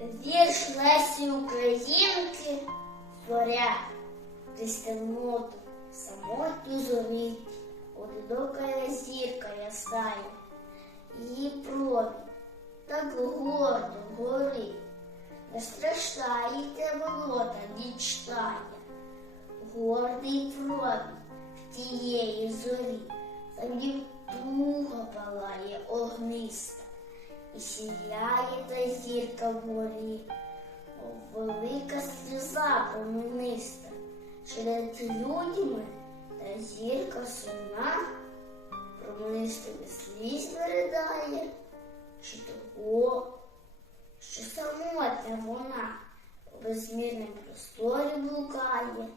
Вірш Лесі Українки зоря Тисноту самотню зорить, одинока зірка ясная, її промінь так гордо горить, не страшна їй те болота нічтає, гордий промінь тієї зорі, там їм туга палає огниста, сіяє та зірка вгорі, мов велика сльоза промениста, Перед людьми та зірка сумна, променистими сліз виридає, чи того, що самотня вона у безмірному просторі блукає.